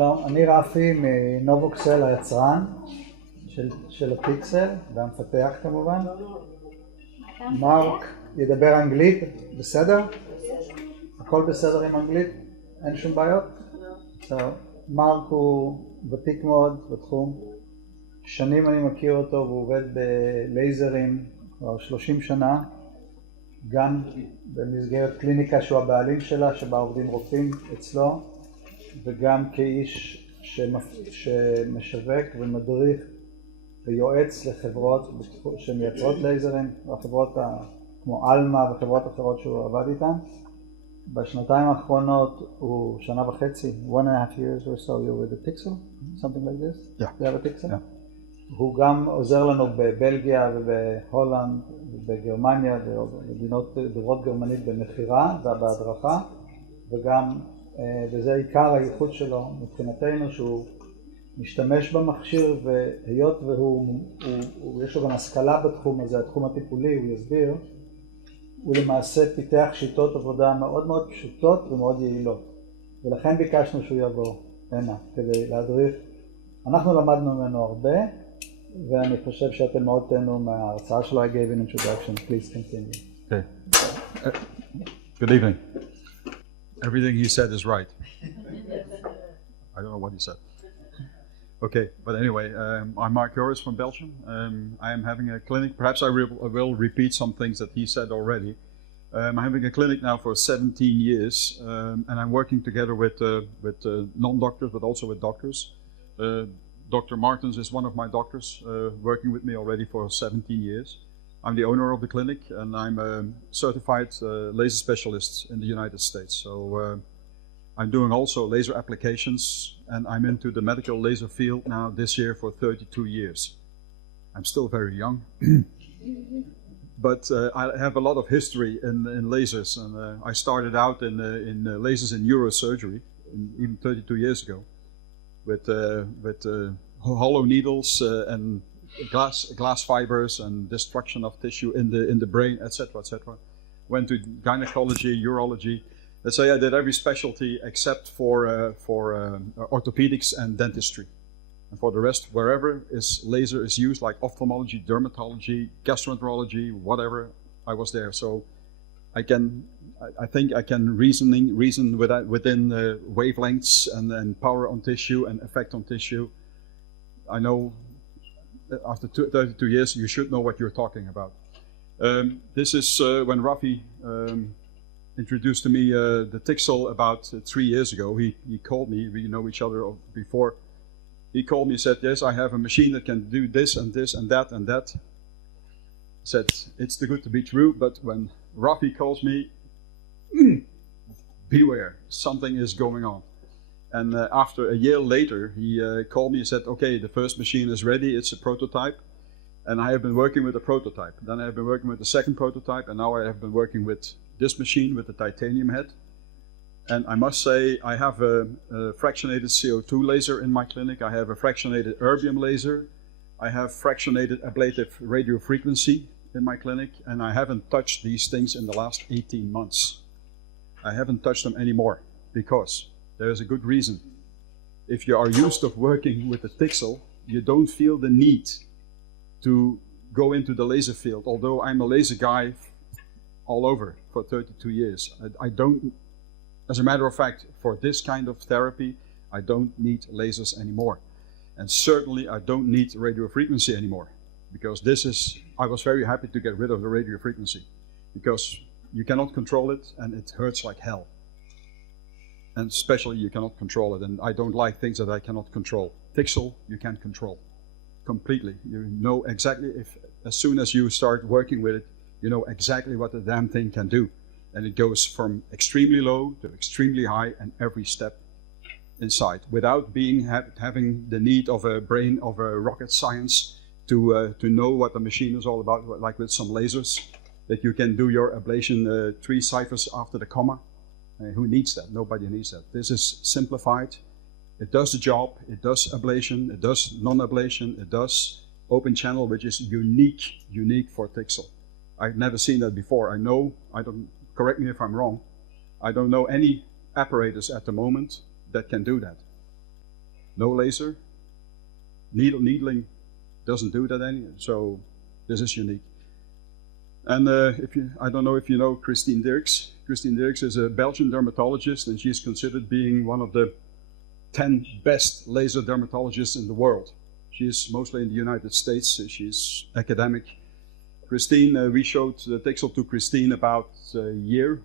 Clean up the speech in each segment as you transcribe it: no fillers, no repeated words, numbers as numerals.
שלום, אני רפי מנובוקסל, היצרן של הטיקסל והמפתח כמובן. מרק ידבר אנגלית, בסדר? הכל בסדר עם אנגלית? אין שום בעיות? מרק הוא ותיק מאוד בתחום, שנים אני מכיר אותו והוא עובד בלייזרים כבר 30 שנה, גם במסגרת קליניקה שהוא הבעלים שלה שבה עובדים רופאים אצלו, וגם כאיש שמשווק ומדריך ויועץ לחברות שמייצרות לייזרים, החברות כמו אלמה וחברות אחרות שהוא עבד איתן. בשנתיים האחרונות הוא שנה וחצי, 1.5 years or so you're with the Tixel, something like this? Yeah. You have a Tixel? Yeah. הוא גם עוזר לנו בבלגיה ובהולנד ובגרמניה ובמדינות דוברות גרמנית במכירה ובהדרכה, וגם וזה עיקר הייחוד שלו מבחינתנו, שהוא משתמש במכשיר, והיות יש לו גם השכלה בתחום הזה, התחום הטיפולי, הוא יסביר, הוא למעשה פיתח שיטות עבודה מאוד מאוד פשוטות ומאוד יעילות, ולכן ביקשנו שהוא יבוא הנה כדי להדריך. אנחנו למדנו ממנו הרבה, ואני חושב שאתם מאוד תהנו מההרצאה שלו. I gave an introduction, please continue. Okay. Good evening. Everything he said is right. I don't know what he said. Okay, but anyway, I'm Mark Joris from Belgium. I am having a clinic. Perhaps I will repeat some things that he said already. I'm having a clinic now for 17 years, and I'm working together with non-doctors, but also with doctors. Dr. Martens is one of my doctors, working with me already for 17 years. I'm the owner of the clinic, and I'm a certified laser specialist in the United States. So I'm doing also laser applications, and I'm into the medical laser field now this year for 32 years. I'm still very young, but I have a lot of history in lasers, and I started out in lasers in neurosurgery even 32 years ago with hollow needles and glass fibers and destruction of tissue in the brain, etc., etc. Went to gynecology, urology. Let's say I did every specialty except for orthopedics and dentistry. And for the rest, wherever laser is used, like ophthalmology, dermatology, gastroenterology, whatever, I was there. So I think I can reason within wavelengths and power on tissue and effect on tissue. I know after 32 years, you should know what you're talking about. This is when Rafi introduced to me the Tixel about 3 years ago. He called me, we know each other before. He called me and said, yes, I have a machine that can do this and this and that and that. I said, it's too good to be true, but when Rafi calls me, beware, something is going on. And after a year later, he called me and said, okay, the first machine is ready, it's a prototype. And I have been working with the prototype. Then I have been working with the second prototype, and now I have been working with this machine with the titanium head. And I must say, I have a fractionated CO2 laser in my clinic. I have a fractionated erbium laser. I have fractionated ablative radio frequency in my clinic, and I haven't touched these things in the last 18 months. I haven't touched them anymore because there is a good reason. If you are used to working with the Tixel, you don't feel the need to go into the laser field, although I'm a laser guy all over for 32 years. I don't, as a matter of fact, for this kind of therapy, I don't need lasers anymore. And certainly I don't need radio frequency anymore, because I was very happy to get rid of the radio frequency, because you cannot control it and it hurts like hell. And especially you cannot control it, and I don't like things that I cannot control. Tixel, you can control completely. You know exactly, as soon as you start working with it, you know exactly what the damn thing can do. And it goes from extremely low to extremely high, and every step inside, without having the need of a brain of a rocket science to know what the machine is all about, like with some lasers, that you can do your ablation 3 ciphers after the comma. Who needs that? Nobody needs that. This is simplified. It does the job. It does ablation. It does non-ablation. It does open channel, which is unique for Tixel. I've never seen that before. Correct me if I'm wrong, I don't know any apparatus at the moment that can do that. no laser. Needling doesn't do that anymore, so this is unique. And I don't know if you know Christine Dirks. Christine Dirks is a Belgian dermatologist, and she's considered being one of the 10 best laser dermatologists in the world. She's mostly in the United States. She's academic. Christine, we showed the Tixel to Christine about a year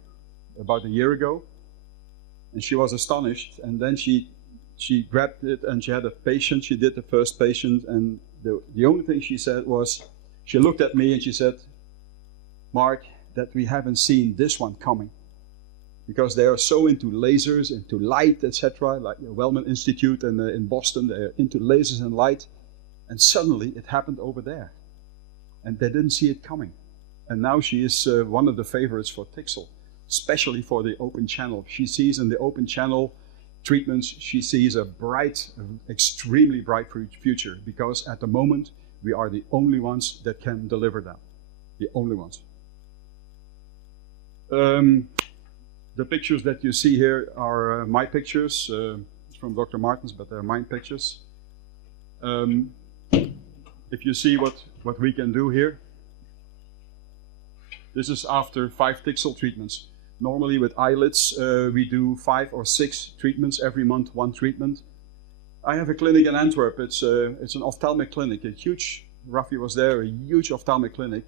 ago, and she was astonished. And then she grabbed it, and she had a patient. She did the first patient, and the only thing she said was, she looked at me and she said, "Mark, that we haven't seen this one coming." Because they are so into lasers, into light, etc., like the Wellman Institute and in Boston, they're into lasers and light, and suddenly it happened over there, and they didn't see it coming. And now she is one of the favorites for Tixel, especially for the open channel. She sees in the open channel treatments, she sees a bright, extremely bright future, because at the moment we are the only ones that can deliver that, the only ones. The pictures that you see here are my pictures. It's from Dr. Martens, but they're mine pictures. If you see what we can do here, this is after 5 Tixel treatments. Normally with eyelids, we do 5 or 6 treatments every month, 1 treatment. I have a clinic in Antwerp. It's an ophthalmic clinic, a huge. Rafi was there, a huge ophthalmic clinic.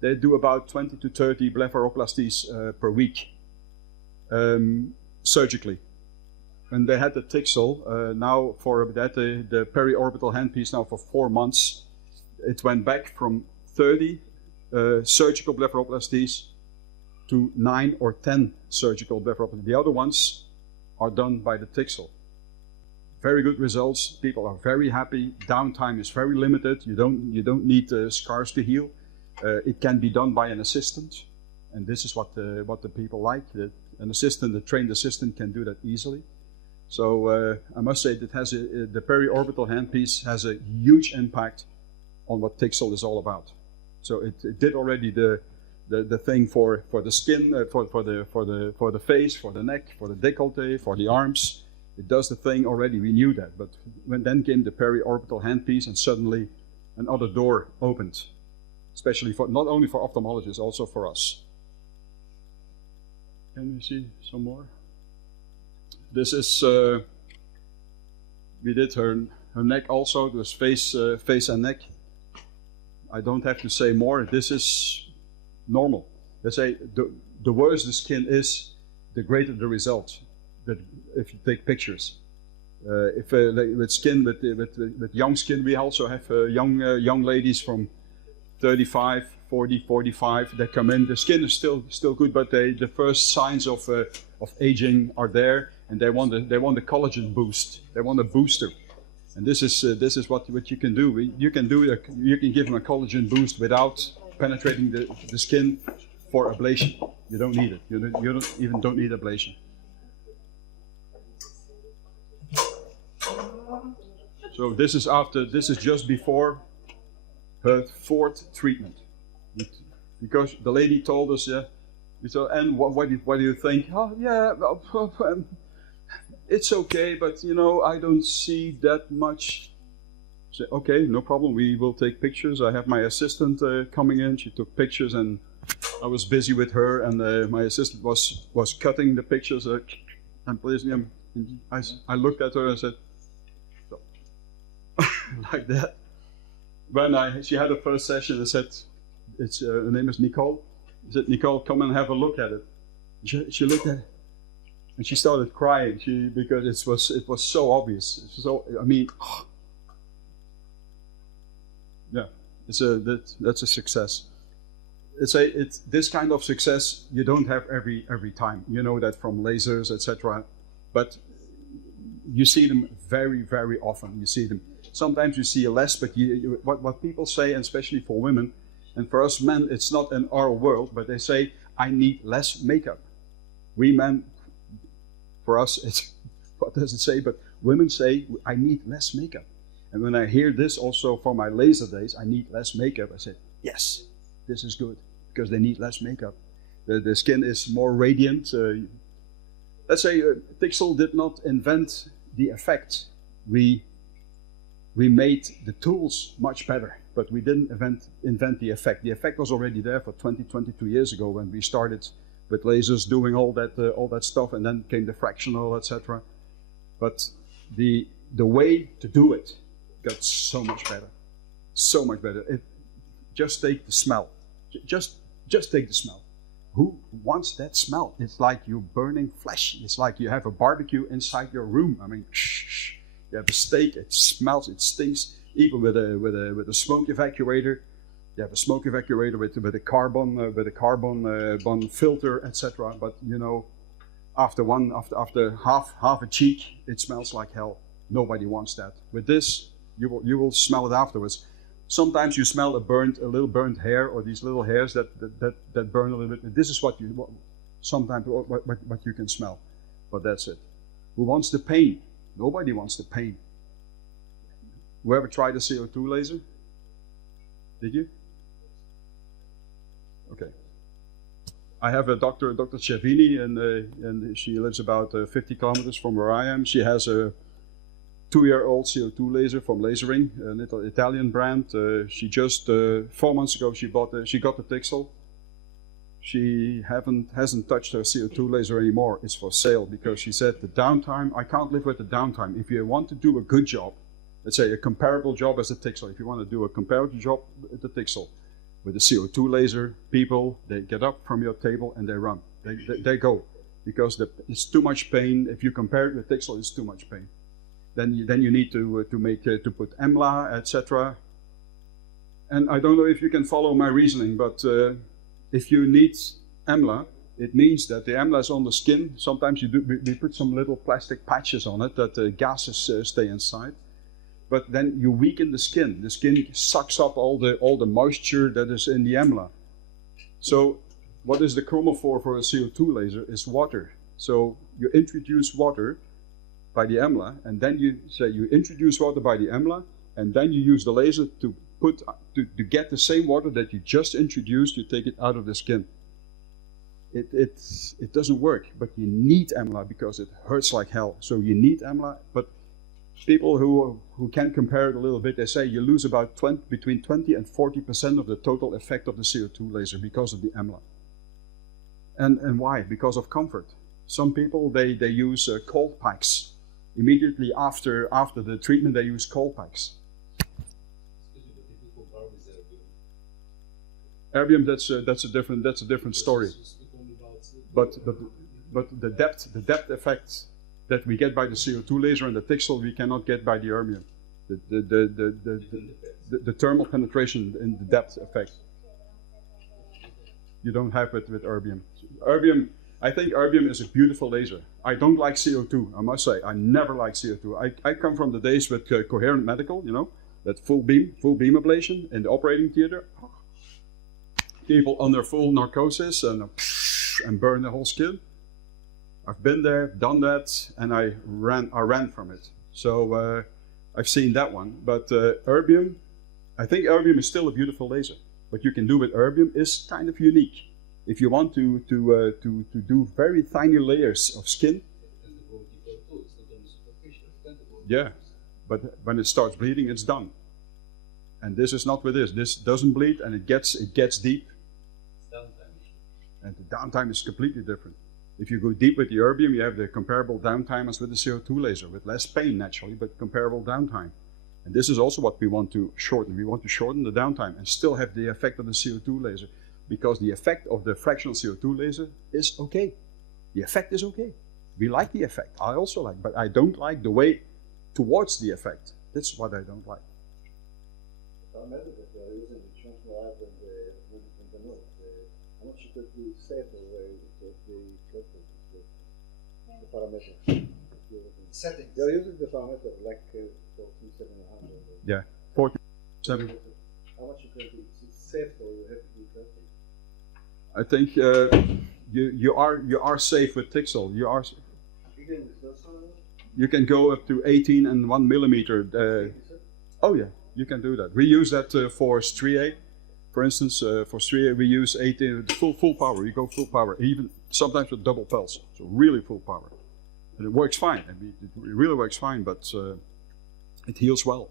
They do about 20 to 30 blepharoplasties per week. Surgically, and they had the Tixel now for that the periorbital handpiece now for 4 months. It went back from 30 surgical blepharoplasties to 9 or 10 surgical blepharoplasties. The other ones are done by the Tixel. Very good results. People are very happy. Downtime is very limited. You don't need scars to heal. It can be done by an assistant, and this is what the people like. An assistant, a trained assistant, can do that easily. So I must say that the periorbital handpiece has a huge impact on what Tixel is all about. So it did already the thing for the skin, for the face, for the neck, for the décolleté, for the arms. It does the thing already. We knew that, but when then came the periorbital handpiece, and suddenly another door opened, especially for not only for ophthalmologists, also for us. Can you see some more? This is, we did her neck also. It was face and neck. I don't have to say more. This is normal. They say the worse the skin is, the greater the result. If you take pictures, with young skin, we also have young ladies from 35, 40, 45 that come in. The skin is still good, but the first signs of aging are there, and they want a collagen boost. They want a booster, and this is what you can do. You can give them a collagen boost without penetrating the skin for ablation. You don't need it. You don't need ablation. So this is just before her 4th treatment, because the lady told us, we said, and what do you think? Oh yeah, it's okay, but I don't see that much. Say, okay, no problem. We will take pictures. I have my assistant coming in. She took pictures, and I was busy with her, and my assistant was cutting the pictures. And I looked at her and said, like that. When she had her first session, I said, her name is Nicole. I said, Nicole, come and have a look at it. She looked at it, and she started crying. Because it was so obvious. So yeah, that's a success. It's this kind of success you don't have every time. You know that from lasers, etc. But you see them very, very often. You see them. Sometimes you see less, but what people say, and especially for women, and for us men, it's not in our world, but they say, I need less makeup. We men, for us, it's, what does it say? But women say, I need less makeup. And when I hear this also for my laser days, I need less makeup, I say, yes, this is good, because they need less makeup. The skin is more radiant. Let's say Tixel did not invent the effect. we made the tools much better, but we didn't invent the effect. The effect was already there for 22 years ago when we started with lasers doing all that stuff, and then came the fractional, etc. But the way to do it got so much better, so much better. Just take the smell. Just take the smell. Who wants that smell? It's like you're burning flesh. It's like you have a barbecue inside your room. I mean, you have a steak. It smells. It stinks. Even with a smoke evacuator, you have a smoke evacuator with a carbon filter, etc. But you know, after half a cheek, it smells like hell. Nobody wants that. With this, you will smell it afterwards. Sometimes you smell a little burnt hair, or these little hairs that burn a little bit. This is what you can smell, but that's it. Who wants the pain? Nobody wants the pain. Whoever tried a CO2 laser? Did you? Okay. I have a Dr. Cervini, and she lives about 50 kilometers from where I am. She has a 2-year-old CO2 laser from Lasering, an Italian brand. She just 4 months ago she got the Tixel. She hasn't touched her CO2 laser anymore. It's for sale because she said the downtime. I can't live with the downtime. If you want to do a good job, let's say a comparable job as the Tixel. If you want to do a comparable job with the Tixel, with the CO2 laser, people they get up from your table and they run. They go because it's too much pain. If you compare it with Tixel, it's too much pain. Then you need to put EMLA, etc. And I don't know if you can follow my reasoning, but if you need EMLA, it means that the EMLA is on the skin. Sometimes we put some little plastic patches on it that the gases stay inside. But then you weaken the skin. The skin sucks up all the moisture that is in the EMLA. So what is the chromophore for a CO2 laser is water. So you introduce water by the EMLA, and then you introduce water by the EMLA, and then you use the laser to get the same water that you just introduced. You take it out of the skin. It doesn't work, but you need EMLA because it hurts like hell. So you need EMLA, but people who can compare it a little bit, they say you lose about between 20 and 40% of the total effect of the CO2 laser because of the EMLA. And why? Because of comfort. Some people they use cold packs. Immediately after the treatment, they use cold packs. Erbium, that's a different story. But the depth effect that we get by the CO2 laser and the Tixel, we cannot get by the erbium. The thermal penetration in the depth effect. You don't have it with erbium. I think erbium is a beautiful laser. I don't like CO2, I must say. I never liked CO2. I come from the days with Coherent Medical, you know, that full beam ablation in the operating theater. People under full narcosis and burn the whole skin. I've been there, done that, and I ran from it. So I've seen that one. But erbium, I think erbium is still a beautiful laser. What you can do with erbium is kind of unique. If you want to do very tiny layers of skin, yeah, but when it starts bleeding, it's done. And this is not with this. This doesn't bleed, and it gets deep. And the downtime is completely different. If you go deep with the erbium, you have the comparable downtime as with the CO2 laser, with less pain naturally, but comparable downtime. And this is also what we want to shorten. We want to shorten the downtime and still have the effect of the CO2 laser. Because the effect of the fractional CO2 laser is okay. The effect is okay. We like the effect. I also like, but I don't like the way towards the effect. That's what I don't like. Our method that they are using is much more out than the note. How much you could be safer with the parameter? Settings. They are using the parameter like 4700. Yeah, 47. How much you can be safe, or you have to be careful? I think you are safe with Tixel. You can go up to 18 and 1 millimeter. Oh yeah, you can do that. We use that for striae. For instance, for striae we use 18 full power. You go full power, even sometimes with double pulse. So really full power, and it works fine. I mean, it really works fine. But It heals well.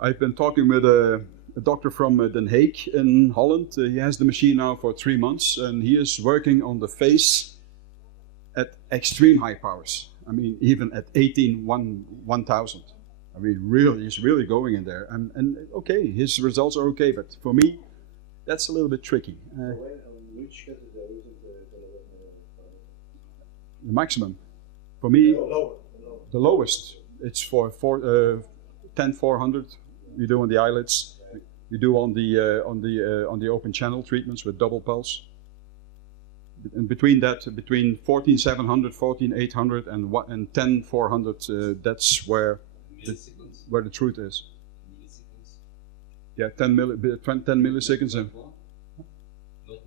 I've been talking with a doctor from Den Haag in Holland. He has the machine now for 3 months, and he is working on the face at extreme high powers. I mean, even at 1000. I mean, really, he's really going in there. And okay, his results are okay, but for me, that's a little bit tricky. Which category is The maximum. For me, the the lowest. It's for 10-400. You do on the eyelids. You do on the open channel treatments with double pulse. And between that, between 14,700, 14,800, and 10,400, that's where the truth is. Yeah, 10 milliseconds. Not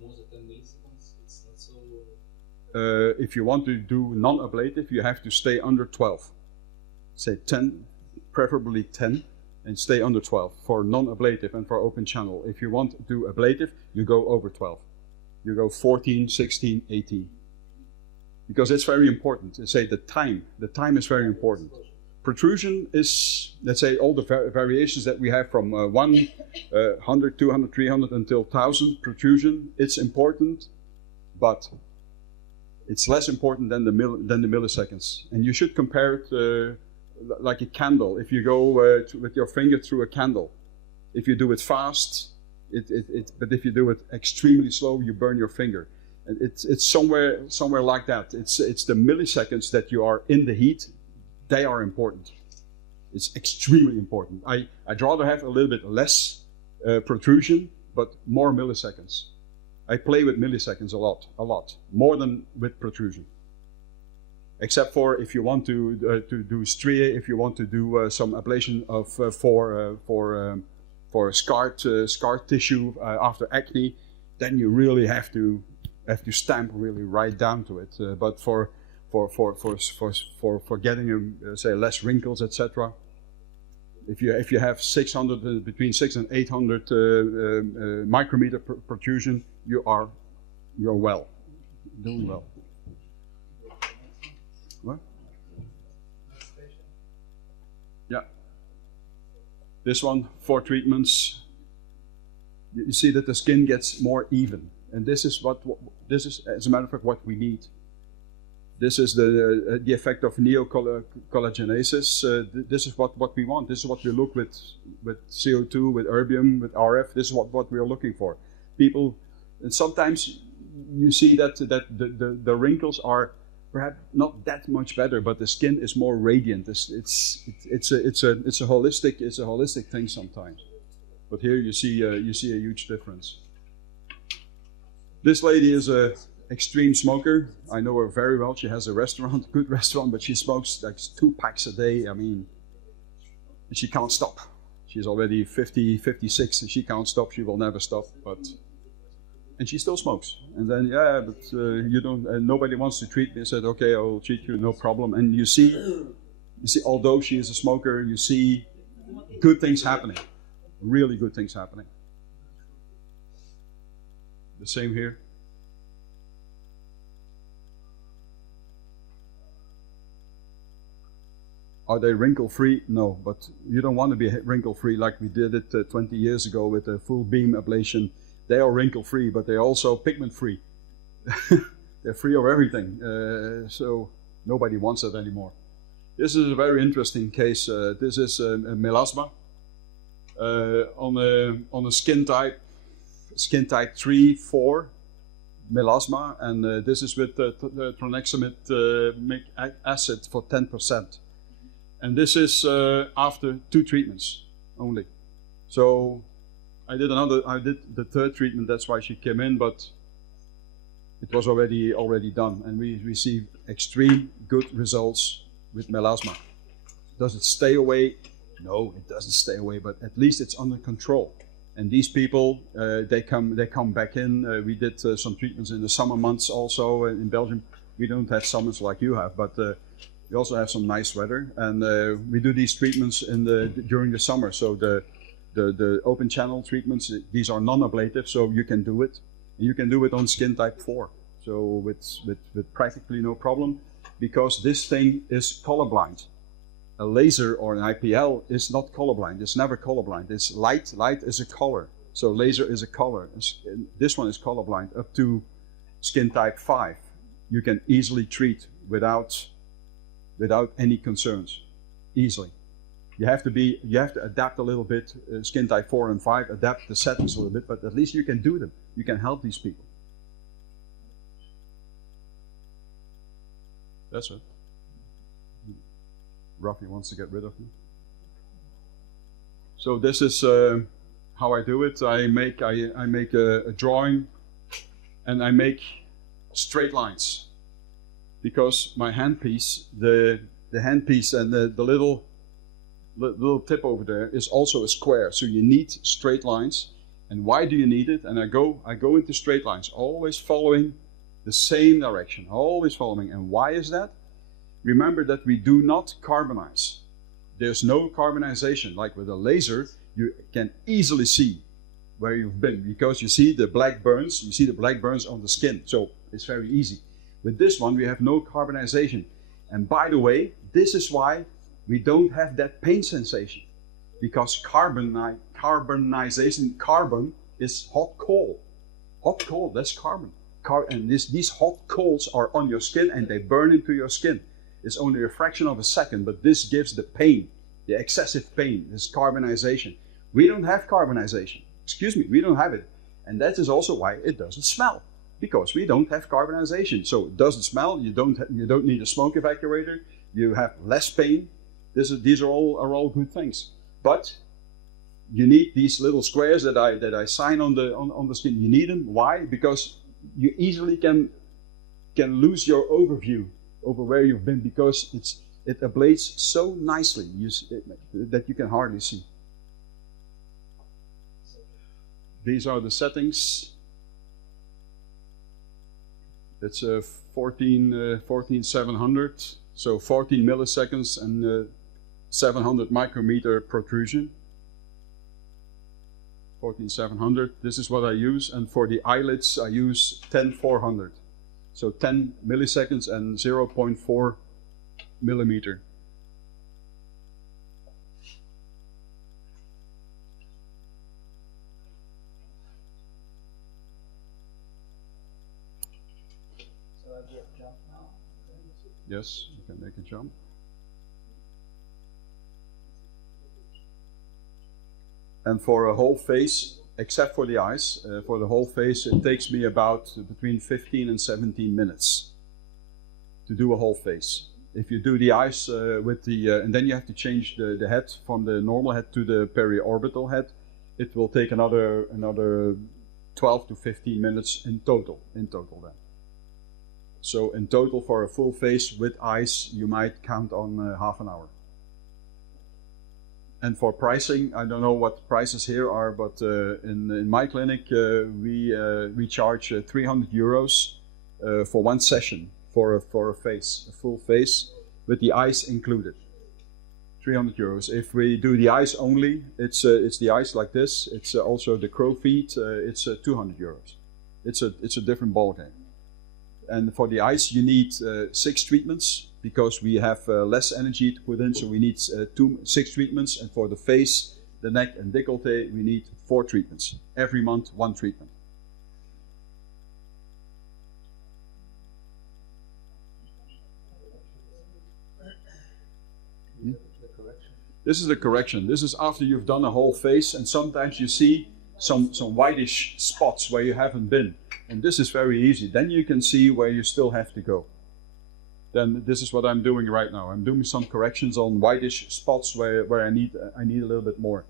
more than 10 milliseconds. It's not so. If you want to do non-ablative, you have to stay under 12. Say 10, preferably 10, and stay under 12 for non-ablative and for open channel. If you want to do ablative, you go over 12. You go 14, 16, 18. Because it's very important. Say the time. The time is very important. Protrusion is, let's say, all the variations that we have from 100, 200, 300 until 1000 protrusion. It's important, but it's less important than the milliseconds. And you should compare it like a candle. If you go with your finger through a candle, if you do it fast, but if you do it extremely slow, you burn your finger. And it's somewhere like that. It's the milliseconds that you are in the heat. They are important. It's extremely important. I'd rather have a little bit less protrusion, but more milliseconds. I play with milliseconds a lot, more than with protrusion. Except for if you want to do stria, if you want to do some ablation of for scar tissue after acne, then you really have to stamp really right down to it. But for getting say less wrinkles, etc. If you have 600 between 600 and 800 micrometer protrusion, you're well, doing well. What? Yeah. This one, 4 treatments. You see that the skin gets more even, and this is as a matter of fact what we need. This is the effect of neocollagenesis. This is what we want. This is what we look with CO2, with erbium, with RF. This is what we are looking for. People, and sometimes you see that the wrinkles are perhaps not that much better, but the skin is more radiant. It's a holistic thing sometimes. But here you see a huge difference. This lady is a extreme smoker. I know her very well. She has a restaurant, good restaurant, but she smokes like 2 packs a day. I mean, and she can't stop. She's already 50, 56, and she can't stop. She will never stop. And she still smokes. And then, yeah, but you don't. Nobody wants to treat me. I said, okay, I will treat you, no problem. And you see, although she is a smoker, you see good things happening, really good things happening. The same here. Are they wrinkle-free? No, but you don't want to be wrinkle-free like we did it 20 years ago with a full beam ablation. They are wrinkle-free, but they're also pigment-free. They're free of everything, so nobody wants it anymore. This is a very interesting case. This is a melasma on a skin type 3-4 melasma, and this is with tranexamic acid for 10%. And this is after 2 treatments only. So I did the 3rd treatment, that's why she came in, but it was already done. And we received extreme good results with melasma. Does it stay away? No, it doesn't stay away, but at least it's under control. And these people, they come back in. We did some treatments in the summer months also in Belgium. We don't have summers like you have, but we also have some nice weather, and we do these treatments during the summer. So the open channel treatments, these are non-ablative, so you can do it. And you can do it on skin type 4, so with practically no problem, because this thing is colorblind. A laser or an IPL is not colorblind. It's never colorblind. It's light. Light is a color. So laser is a color. This one is colorblind up to skin type 5. You can easily treat without any concerns. Easily. You have to adapt a little bit. Skin type 4 and 5, adapt the settings a little bit, but at least you can do them. You can help these people. That's it. Rafi wants to get rid of me. So this is how I do it. I make a drawing, and I make straight lines, because my handpiece, the handpiece and the little tip over there is also a square. So you need straight lines. And why do you need it? And I go into straight lines, always following the same direction, always following. And why is that? Remember that we do not carbonize. There's no carbonization. Like with a laser, you can easily see where you've been, because you see the black burns. You see the black burns on the skin. So it's very easy. With this one, we have no carbonization. And by the way, this is why we don't have that pain sensation. Because carbonization, carbon is hot coal. Hot coal, that's carbon. And these hot coals are on your skin and they burn into your skin. It's only a fraction of a second, but this gives the pain, the excessive pain, this carbonization. We don't have carbonization. Excuse me, we don't have it. And that is also why it doesn't smell, because we don't have carbonization. So it doesn't smell, you don't need a smoke evacuator, you have less pain. These are all good things. But you need these little squares that I sign on the skin. You need them. Why? Because you easily can lose your overview over where you've been, because it ablates so nicely that you can hardly see. These are the settings. It's 14700, so 14 milliseconds and 700 micrometer protrusion. 14700. This is what I use, and for the eyelids I use 10400. So 10 milliseconds and 0.4 millimeter. So I do a jump now? Yes, you can make a jump. And for a whole face, except for the eyes, for the whole face, it takes me about between 15 and 17 minutes to do a whole face. If you do the eyes with the, and then you have to change the head from the normal head to the periorbital head, it will take another 12 to 15 minutes in total then. So in total for a full face with eyes, you might count on half an hour. And for pricing, I don't know what prices here are, but in my clinic we charge 300 euros for one session for a face, a full face with the eyes included. 300 euros. If we do the eyes only, it's the eyes like this. It's also the crow feet. It's 200 euros. It's a different ballgame. And for the eyes, you need 6 treatments, because we have less energy to put in, so we need 6 treatments. And for the face, the neck and décolleté, we need 4 treatments. Every month, 1 treatment. This is the correction. This is after you've done a whole face, and sometimes you see some whitish spots where you haven't been. And this is very easy. Then you can see where you still have to go. Then this is what I'm doing right now. I'm doing some corrections on whitish spots where I need a little bit more.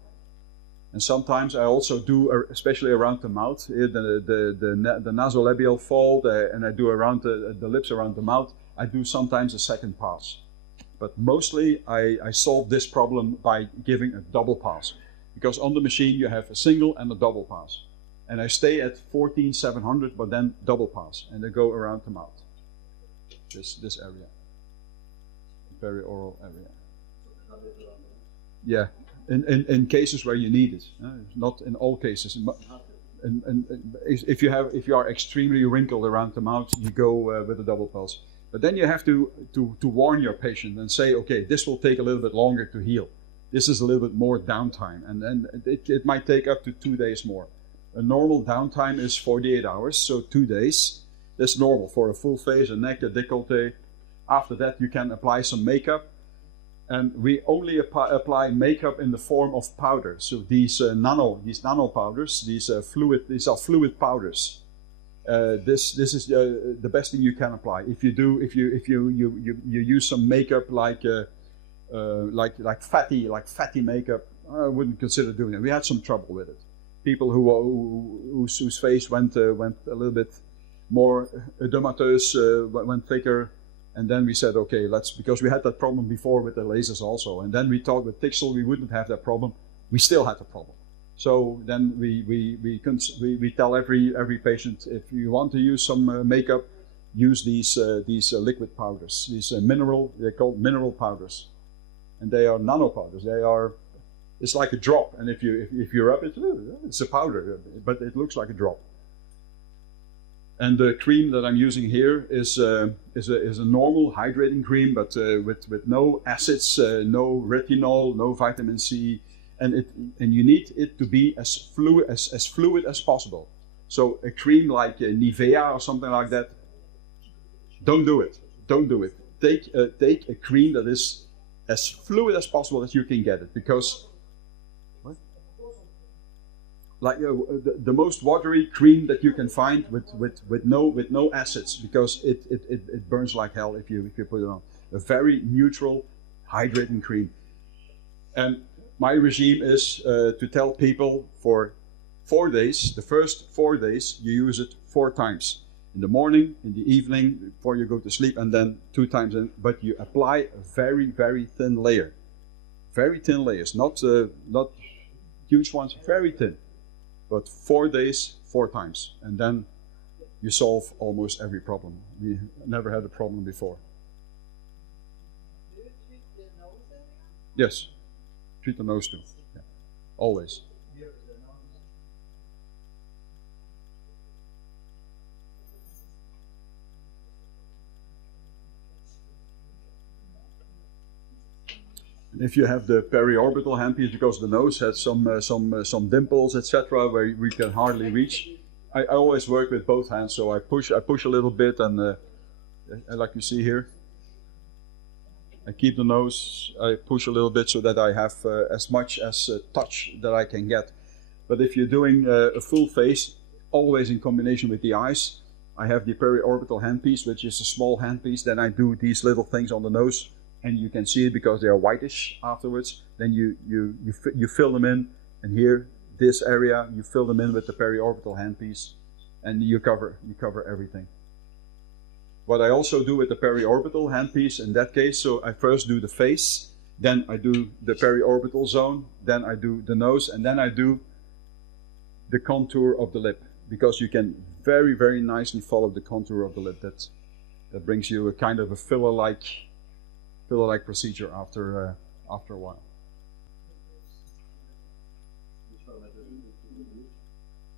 And sometimes I also do, especially around the mouth, the nasolabial fold, and I do around the lips, around the mouth. I do sometimes a second pass. But mostly I solve this problem by giving a double pass. Because on the machine you have a single and a double pass. And I stay at 14,700, but then double pass. And I go around the mouth. This area. Perioral area. Yeah. In cases where you need it. Not in all cases. And if you are extremely wrinkled around the mouth, you go with a double pulse. But then you have to warn your patient and say, okay, this will take a little bit longer to heal. This is a little bit more downtime, and then it might take up to 2 days more. A normal downtime is 48 hours, so 2 days. That's normal for a full face, a neck, a décolleté. After that, you can apply some makeup. And we only apply makeup in the form of powder. So these nano powders, these are fluid powders. This is the best thing you can apply. If you use some makeup like fatty makeup, I wouldn't consider doing it. We had some trouble with it. People whose face went a little bit more edematous, went thicker. And then we said, okay, because we had that problem before with the lasers also. And then we thought with Tixel we wouldn't have that problem. We still had the problem. So then we tell every patient, if you want to use some makeup, use these liquid powders. They're called mineral powders, and they are nano powders. It's like a drop, and if you rub it, it's a powder, but it looks like a drop. And the cream that I'm using here is a normal hydrating cream, but with no acids, no retinol, no vitamin C, and you need it to be as fluid as possible. So a cream like Nivea or something like that, don't do it. Don't do it. Take a cream that is as fluid as possible as you can get it, because like the most watery cream that you can find with no acids, because it burns like hell if you put it on. A very neutral, hydrating cream. And my regime is to tell people for 4 days, the first 4 days, you use it 4 times. In the morning, in the evening, before you go to sleep, and then 2 times. But you apply a very, very thin layer. Very thin layers, not huge ones, very thin. But 4 days, 4 times, and then you solve almost every problem. We never had a problem before. Do you treat the nose area? Yes, treat the nose too. Yeah. Always. If you have the periorbital handpiece, because the nose has some dimples, etc., where we can hardly reach, I always work with both hands. So I push a little bit, and like you see here, I keep the nose. I push a little bit so that I have as much as touch that I can get. But if you're doing a full face, always in combination with the eyes, I have the periorbital handpiece, which is a small handpiece. Then I do these little things on the nose. And you can see it because they are whitish afterwards. Then you fill them in, and here, this area, you fill them in with the periorbital handpiece, and you cover everything. What I also do with the periorbital handpiece in that case, so I first do the face, then I do the periorbital zone, then I do the nose, and then I do the contour of the lip, because you can very, very nicely follow the contour of the lip. That brings you a kind of a filler-like procedure after a while. Which parameter do you use?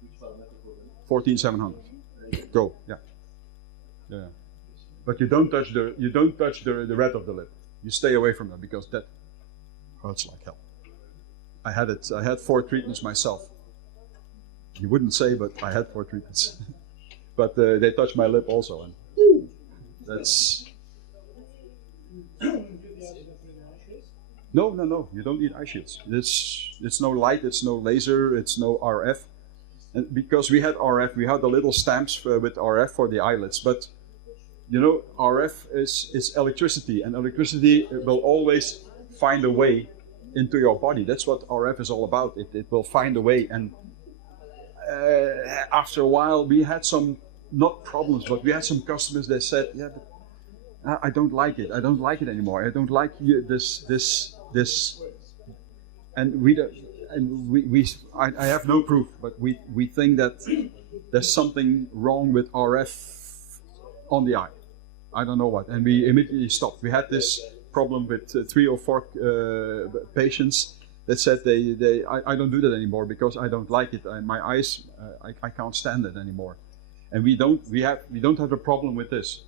Which parameter for them? 14700. Go, yeah. But you don't touch the red of the lip. You stay away from that, because that hurts like hell. I had 4 treatments myself. You wouldn't say, but I had 4 treatments. But they touched my lip also, and that's. No, you don't need eye shields. It's no light, it's no laser, it's no RF. And because we had RF, we had the little stamps with RF for the eyelids. But you know, RF is electricity, and electricity will always find a way into your body. That's what RF is all about. It will find a way. And after a while, we had some, not problems, but we had some customers that said, yeah, but I don't like it. I don't like it anymore. I don't like this. And I have no proof, but we think that there's something wrong with RF on the eye. I don't know what. And we immediately stopped. We had this problem with 3 or 4 patients that said I don't do that anymore because I don't like it. My eyes, I can't stand it anymore. And we don't have a problem with this.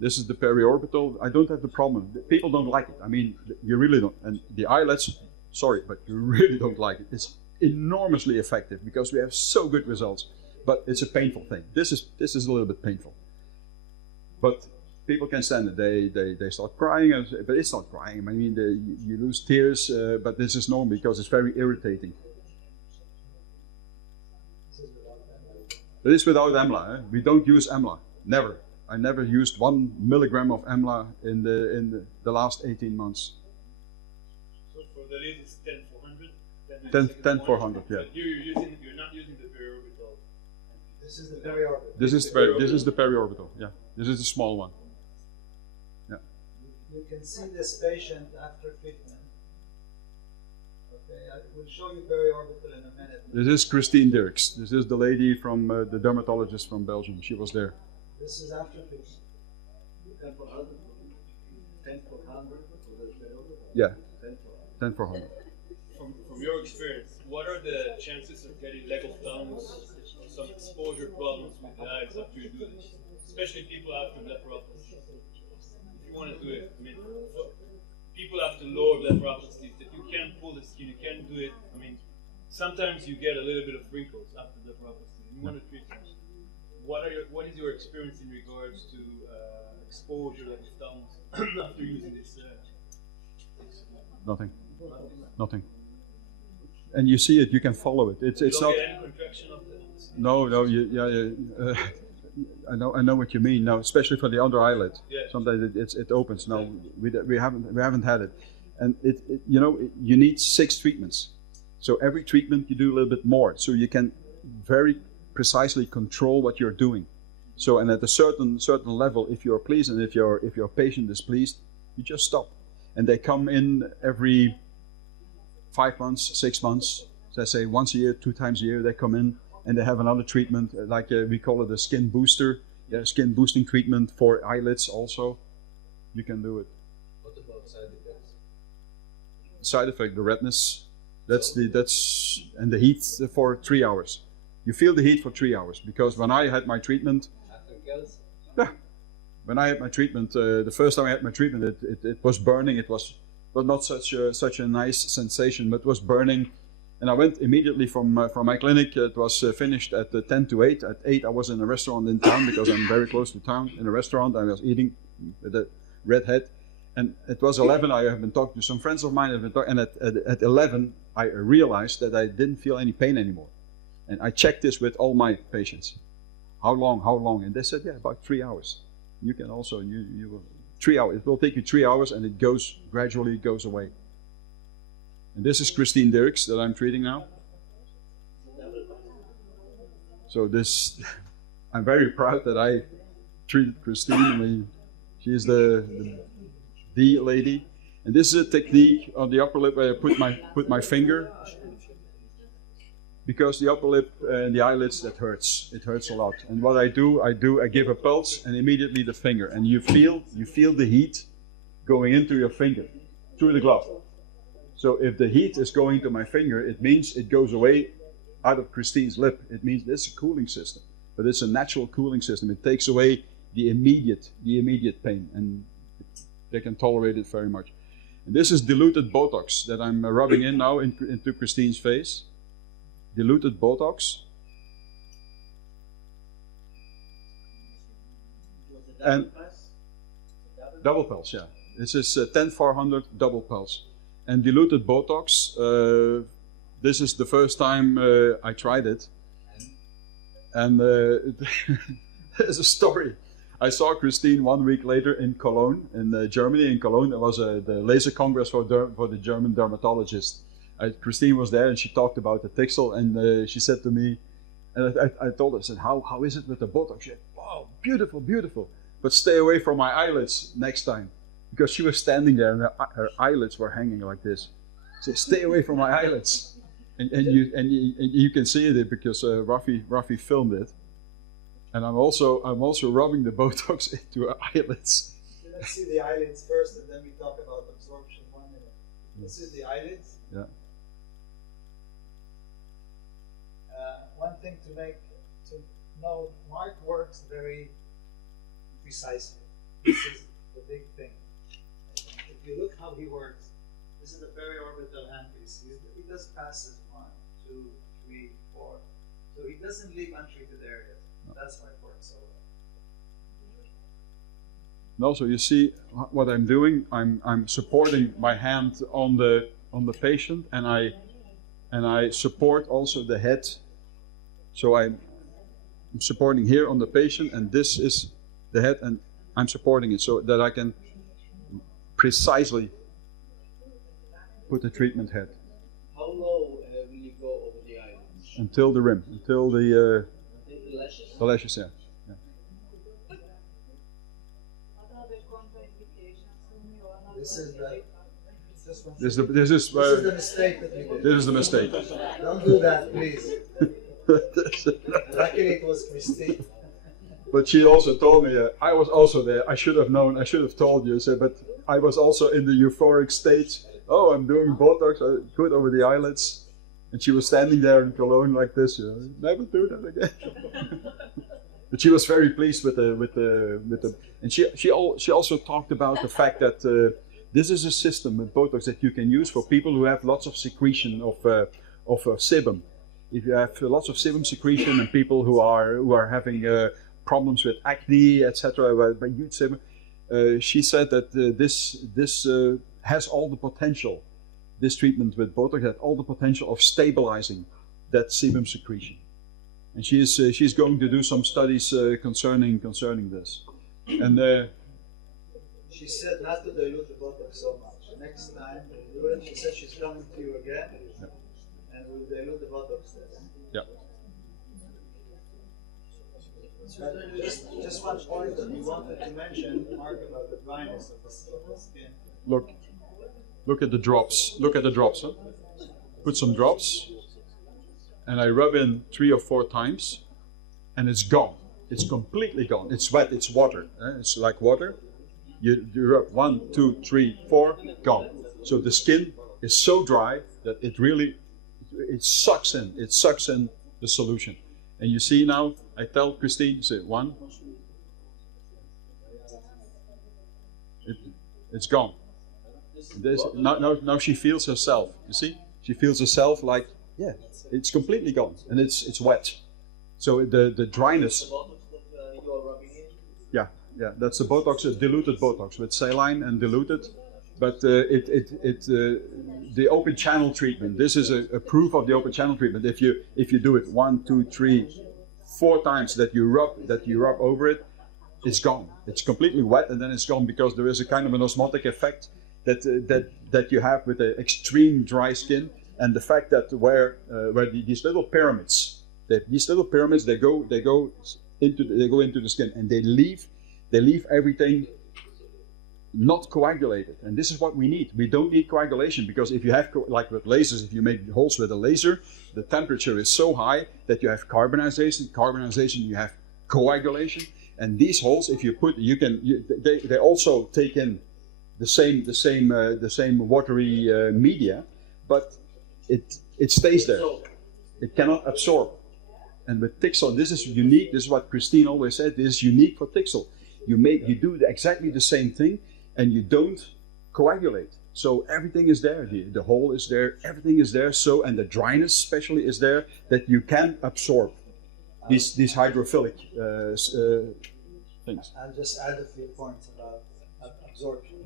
This is the periorbital. I don't have the problem. People don't like it. I mean, you really don't. And the eyelets, sorry, but you really don't like it. It's enormously effective because we have so good results. But it's a painful thing. This is a little bit painful. But people can stand it. They start crying, but it's not crying. I mean, you lose tears, but this is normal because it's very irritating. It is without EMLA. We don't use EMLA. Never. I never used 1 milligram of EMLA in the last 18 months. So for the lid it's 10-400? 10-400, yeah. You're not using the periorbital. This is the periorbital. This is the periorbital, yeah. This is the small one. Yeah. You can see this patient after treatment. Okay, I will show you periorbital in a minute. This is Christine Dirks. This is the lady from the dermatologist from Belgium. She was there. This is after treatment. 10-400. 10-400. Yeah. 10-400. From your experience, what are the chances of getting leg of thalamus or some exposure problems with the eyes after you do this? Especially people after blepharopathy. If you want to do it, I mean, people after lower blepharopathy, that you can't pull the skin, you can't do it. I mean, sometimes you get a little bit of wrinkles after blepharopathy. You want to treat them. What is your experience in regards to exposure leg of thalamus after using this? Nothing. And you see it, you can follow it. It's don't not. Get any contraction of the No. I know what you mean. Now, especially for the under eyelid, yeah. sometimes it opens. No, we haven't had it, and you need 6 treatments. So every treatment you do a little bit more, so you can very precisely control what you're doing. So, and at a certain level, if you're pleased and if your patient is pleased, you just stop. And they come in every 5 months, 6 months. So I say once a year, 2 times a year, they come in and they have another treatment, like we call it a skin booster, skin boosting treatment for eyelids also. You can do it. What about side effects? Side effect, the redness, and the heat for 3 hours. You feel the heat for 3 hours because when I had my treatment, when I had my treatment, the first time I had my treatment, it was burning. It was not such a nice sensation, but it was burning. And I went immediately from my clinic. It was finished at 10 to 8. At 8, I was in a restaurant in town because I'm very close to town. In a restaurant, I was eating with a redhead. And it was 11. I have been talking to some friends of mine. And at 11, I realized that I didn't feel any pain anymore. And I checked this with all my patients. How long? And they said, yeah, about 3 hours. You can also, you will, 3 hours. It will take you 3 hours and it gradually goes away. And this is Christine Dirks that I'm treating now. So I'm very proud that I treated Christine. I mean, she's the lady. And this is a technique on the upper lip where I put my finger. Because the upper lip and the eyelids, that hurts. It hurts a lot. And what I give a pulse and immediately the finger. And you feel the heat going into your finger through the glove. So if the heat is going to my finger, it means it goes away out of Christine's lip. It means it's a cooling system. But it's a natural cooling system. It takes away the immediate pain. And they can tolerate it very much. And this is diluted Botox that I'm rubbing in now into Christine's face. Diluted Botox. And double pulse, yeah. This is 10-400 double pulse. And diluted Botox, this is the first time I tried it. And there's a story. I saw Christine 1 week later in Cologne, in Germany. In Cologne, there was the laser congress for the German dermatologists. Christine was there and she talked about the Tixel, and she said to me, and I told her, I said, how is it with the Botox? She said, wow, beautiful, beautiful. But stay away from my eyelids next time. Because she was standing there and her eyelids were hanging like this. So stay away from my eyelids. And you can see it because Rafi filmed it. And I'm also rubbing the Botox into her eyelids. Let's see the eyelids first, and then we talk about absorption 1 minute. This is the eyelids. Yeah. One thing to know, Mark works very precisely. this is the big thing. If you look how he works, this is a periorbital handpiece. He does passes 1, 2, 3, 4. So he doesn't leave untreated areas. That's why it works so well. And also, you see what I'm doing. I'm supporting my hand on the patient, and I support also the head. So I'm supporting here on the patient, and this is the head, and I'm supporting it so that I can precisely put the treatment head. How low will you go over the eyelids? Until the rim, until the lashes? The lashes, yeah. This is the This is the mistake that we did. This is the mistake. Don't do that, please. Luckily, it was mistake. But she also told me, I was also there. I should have known. I should have told you. Said, but I was also in the euphoric stage. Oh, I'm doing Botox. I put over the eyelids, and she was standing there in Cologne like this. You know, never do that again. But she was very pleased with the. And she also talked about the fact that this is a system with Botox that you can use for people who have lots of secretion of sebum. If you have lots of sebum secretion and people who are having problems with acne, etc., by huge sebum, she said that this has all the potential. This treatment with Botox has all the potential of stabilizing that sebum secretion, and she's going to do some studies concerning this. And she said not to dilute the Botox so much. Next time we do it, she said she's coming to you again, and we'll dilute the Botox less. Yeah. Just one point that we wanted to mention, Mark, about the dryness of the skin. Look at the drops. Look at the drops. Huh? Put some drops, and I rub in 3 or 4 times, and it's gone. It's completely gone. It's wet. It's water. It's like water. You rub 1, 2, 3, 4, gone. So the skin is so dry that it sucks in. It sucks in the solution. And you see now, I tell Christine, say 1. It's gone. Now she feels herself. You see, she feels herself like, yeah, it's completely gone, and it's wet. So the dryness. Yeah, that's the Botox, diluted Botox with saline and diluted. But the open channel treatment. This is a proof of the open channel treatment. If you do it 1, 2, 3, 4 times that you rub over it, it's gone. It's completely wet, and then it's gone because there is a kind of an osmotic effect that you have with the extreme dry skin, and the fact that where these little pyramids, they go into the skin, and they leave everything not coagulated. And this is what we need. We don't need coagulation, because if you have, like with lasers, if you make holes with a laser, the temperature is so high that you have carbonization, you have coagulation, and these holes, if you put, they also take in the same watery media, but it stays there. It cannot absorb. And with Tixel, this is unique. This is what Christine always said. This is unique for Tixel. You do exactly the same thing, and you don't coagulate. So everything is there. The hole is there. Everything is there. So, and the dryness especially is there, that you can absorb these hydrophilic things. I'll just add a few points about absorption.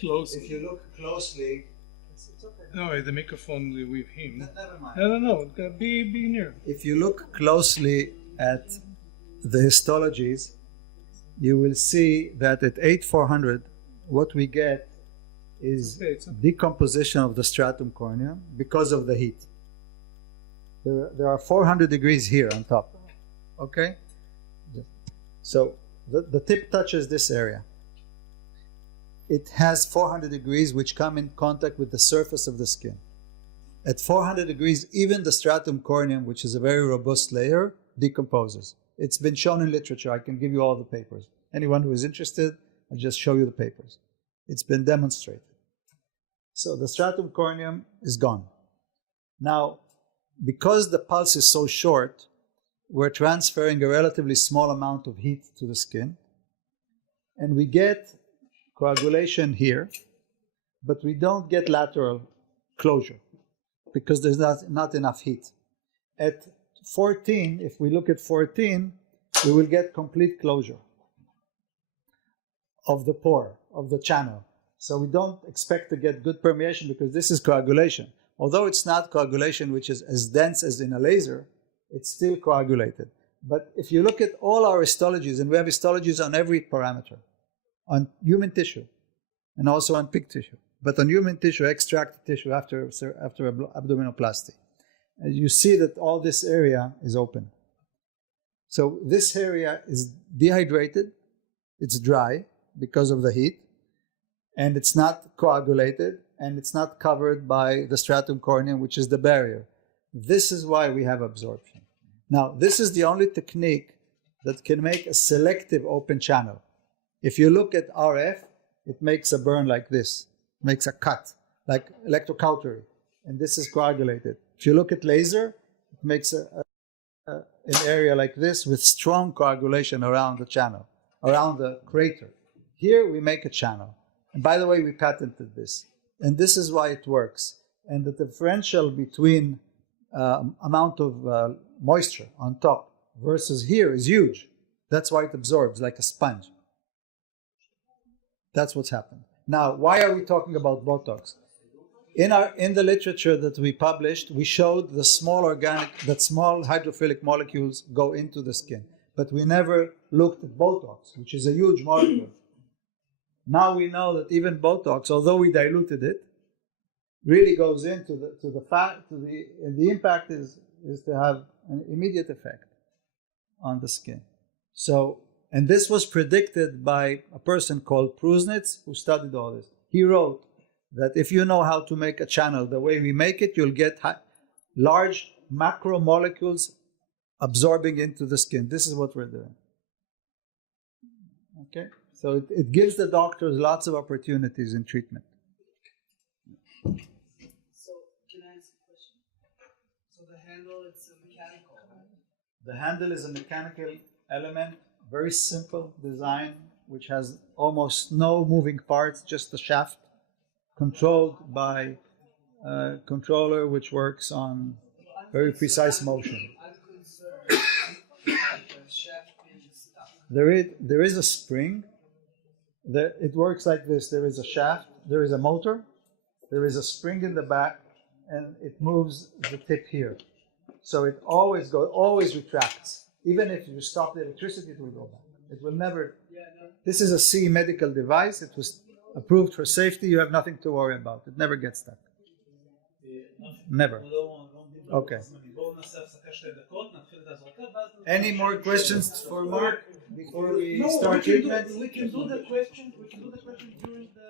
Close. If you look closely, it's okay. No, the microphone with him. Never mind. No. Be near. If you look closely at the histologies, you will see that at 8400, what we get is decomposition of the stratum corneum because of the heat. There are 400 degrees here on top. Okay? So the tip touches this area. It has 400 degrees which come in contact with the surface of the skin. At 400 degrees, even the stratum corneum, which is a very robust layer, decomposes. It's been shown in literature. I can give you all the papers. Anyone who is interested, I'll just show you the papers. It's been demonstrated. So the stratum corneum is gone. Now, because the pulse is so short, we're transferring a relatively small amount of heat to the skin. and we get coagulation here, but we don't get lateral closure because there's not enough heat. At 14, if we look at 14, we will get complete closure of the pore, of the channel. So we don't expect to get good permeation because this is coagulation. Although it's not coagulation which is as dense as in a laser, it's still coagulated. But if you look at all our histologies, and we have histologies on every parameter, on human tissue and also on pig tissue, but on human tissue, extracted tissue after abdominoplasty, you see that all this area is open. So this area is dehydrated, it's dry because of the heat, and it's not coagulated, and it's not covered by the stratum corneum, which is the barrier. This is why we have absorption. Now, this is the only technique that can make a selective open channel. If you look at RF, it makes a burn like this, makes a cut, like electrocautery, and this is coagulated. If you look at laser, it makes an area like this with strong coagulation around the channel, around the crater. Here we make a channel. And by the way, we patented this. And this is why it works. And the differential between amount of moisture on top versus here is huge. That's why it absorbs like a sponge. That's what's happened. Now, why are we talking about Botox? In the literature that we published, we showed that small hydrophilic molecules go into the skin. But we never looked at Botox, which is a huge molecule. Now we know that even Botox, although we diluted it, really goes into the fat, and the impact is to have an immediate effect on the skin. So, and this was predicted by a person called Prusnitz, who studied all this. He wrote that if you know how to make a channel the way we make it, you'll get large macromolecules absorbing into the skin. This is what we're doing. Okay? So it gives the doctors lots of opportunities in treatment. So, can I ask a question? So the handle is mechanical, right? The handle is a mechanical element, very simple design, which has almost no moving parts, just the shaft, controlled by a controller which works on very precise motion. I'm concerned about the shaft being stuck. There is a spring. It works like this. There is a shaft, there is a motor, there is a spring in the back, and it moves the tip here. So it always retracts. Even if you stop the electricity, it will go back. It will never. This is a CE medical device. It was approved for safety. You have nothing to worry about. It never gets stuck. Never. Okay. Any more questions for Mark before we start treatment? We can do the question during the